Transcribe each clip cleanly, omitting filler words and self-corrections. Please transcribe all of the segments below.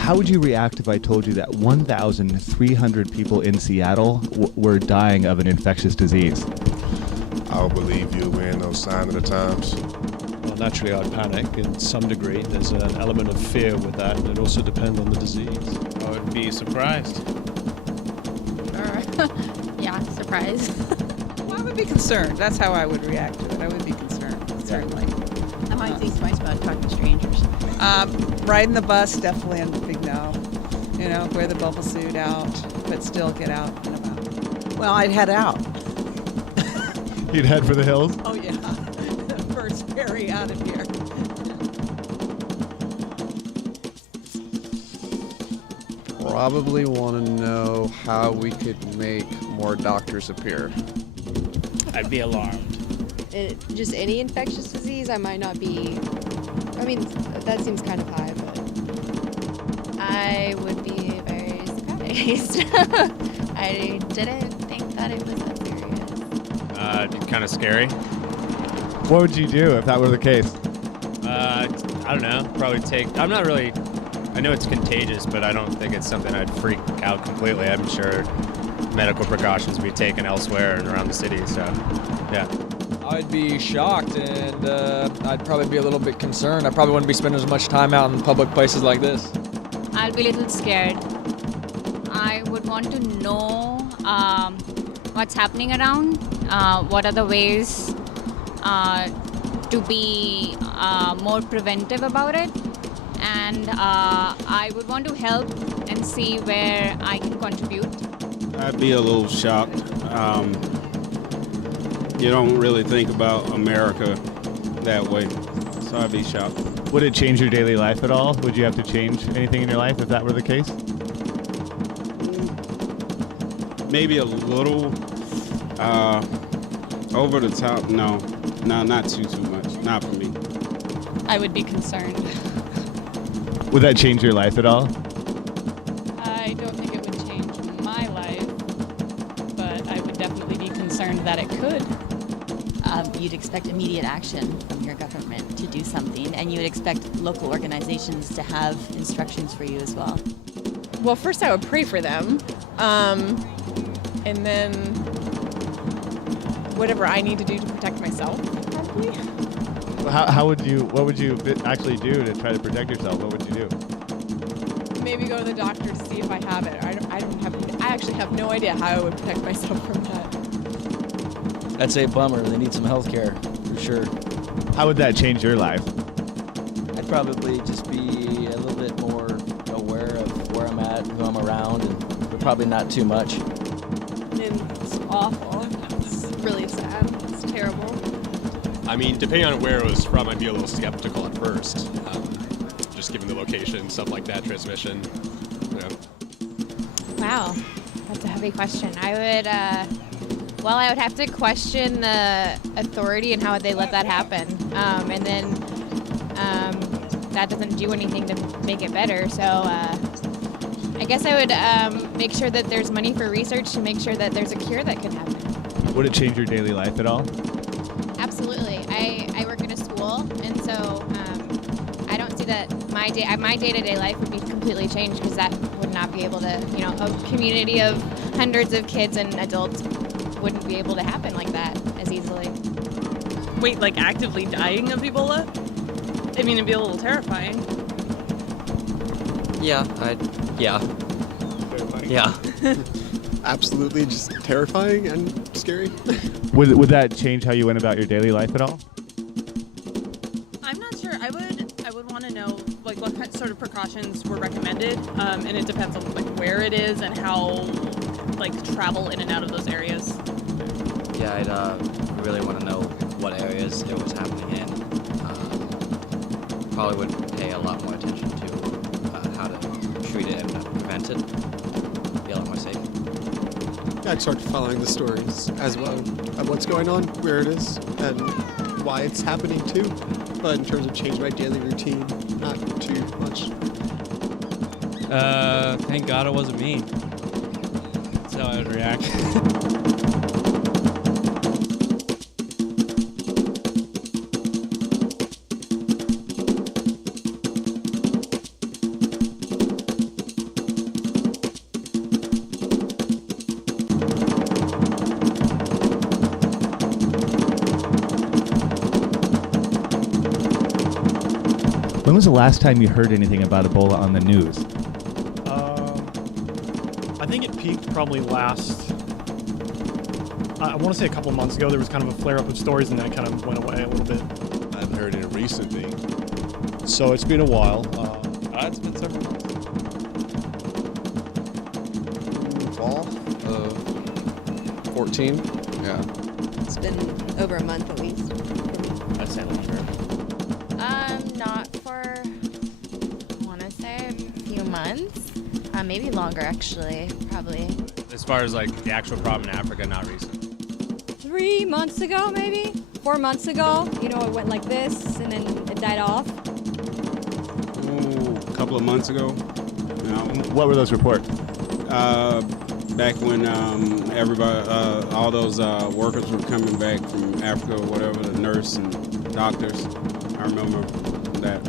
How would you react if I told you that 1,300 people in Seattle were dying of an infectious disease? I'll believe you. We're in those signs of the times. Well, naturally, I'd panic in some degree. There's an element of fear with that, and it also depends on the disease. I would be surprised. Yeah, surprised. Well, I would be concerned. That's how I would react to it. I would be concerned, certainly. I might think twice about talking to strangers. Riding the bus, definitely a big no. You know, wear the bubble suit out, but still get out and about. Well, I'd head out. You'd head for the hills? Oh, yeah. First ferry out of here. Probably want to know how we could make more doctors appear. I'd be alarmed. Just any infectious disease, I might not be. I mean, that seems kind of high, but I would be very surprised. I didn't think that it was that serious. It'd be kind of scary. What would you do if that were the case? I don't know. Probably I know it's contagious, but I don't think it's something I'd freak out completely. I'm sure medical precautions would be taken elsewhere and around the city, so yeah. I'd be shocked, and I'd probably be a little bit concerned. I probably wouldn't be spending as much time out in public places like this. I'll be a little scared. I would want to know what's happening around, what are the ways to be more preventive about it, and I would want to help and see where I can contribute. I'd be a little shocked. You don't really think about America that way, so I'd be shocked. Would it change your daily life at all? Would you have to change anything in your life if that were the case? Maybe a little over the top. No, not too much. Not for me. I would be concerned. Would that change your life at all? I don't think it would change my life, but I would definitely be concerned that it could. You'd expect immediate action from your government to do something, and you would expect local organizations to have instructions for you as well. well, first I would pray for them, and then whatever I need to do to protect myself, probably. What would you actually do to try to protect yourself? What would you do? Maybe go to the doctor to see if I have it. I actually have no idea how I would protect myself from that. That's a bummer. They need some health care, for sure. How would that change your life? I'd probably just be a little bit more aware of where I'm at, who I'm around, but probably not too much. It's awful. It's really sad. It's terrible. I mean, depending on where it was from, I'd be a little skeptical at first. Just given the location, stuff like that, transmission. Yeah. Wow, that's a heavy question. I would have to question the authority and how they let that happen. And then that doesn't do anything to make it better. So I guess I would make sure that there's money for research to make sure that there's a cure that could happen. Would it change your daily life at all? Absolutely. I work in a school, and so I don't see that my day-to-day life would be completely changed, because that would not be able to, a community of hundreds of kids and adults wouldn't be able to happen like that as easily. Wait, like actively dying of Ebola? I mean, it'd be a little terrifying. Yeah. Absolutely, just terrifying and scary. Would that change how you went about your daily life at all? I'm not sure. I would want to know like what sort of precautions were recommended, and it depends on like where it is and how like travel in and out of those areas. Yeah, I'd really want to know what areas it was happening in. Probably would pay a lot more attention to how to treat it and prevent it. Be a lot more safe. I'd start following the stories as well of what's going on, where it is, and why it's happening too. but in terms of changing my daily routine, not too much. Thank God it wasn't me. That's how I would react. When was the last time you heard anything about Ebola on the news? I think it peaked probably last, I want to say a couple months ago. There was kind of a flare-up of stories, and then it kind of went away a little bit. I haven't heard any recently. So it's been a while. It's been several months. Fall of 14. Yeah. It's been over a month at least. I'd say longer. Not for, I want to say a few months. Maybe longer, actually, probably. As far as like the actual problem in Africa, not recent. 3 months ago, maybe 4 months ago. You know, it went like this, and then it died off. Ooh, a couple of months ago. You know, What were those reports? back when everybody, all those workers were coming back from Africa or whatever, the nurse and doctors. I remember that.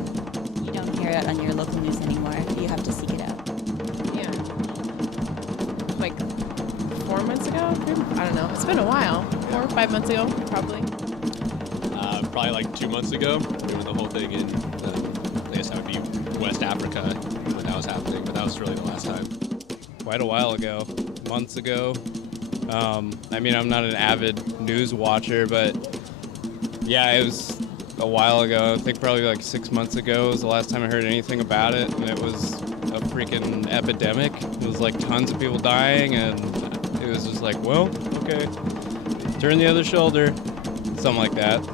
You don't hear it on your local news anymore. You have to seek it out. Yeah. Like 4 months ago? I don't know. It's been a while. 4 or 5 months ago, probably. Probably like 2 months ago, doing the whole thing in, I guess that would be West Africa when that was happening, but that was really the last time. Quite a while ago, months ago. I mean, I'm not an avid news watcher, but yeah, it was a while ago. I think probably like 6 months ago was the last time I heard anything about it, and it was a freaking epidemic. It was like tons of people dying, and it was just like, well, okay, turn the other shoulder, something like that.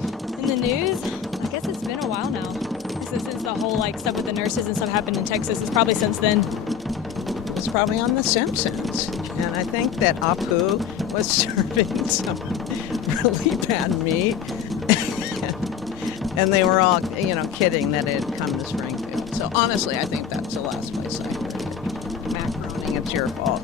In the news, I guess it's been a while now. Since the whole like stuff with the nurses and stuff happened in Texas, it's probably since then. It's probably on The Simpsons. And I think that Apu was serving some really bad meat. And they were all, kidding that it had come to Springfield. So honestly, I think that's the last place I heard it. Macaroning, it's your fault.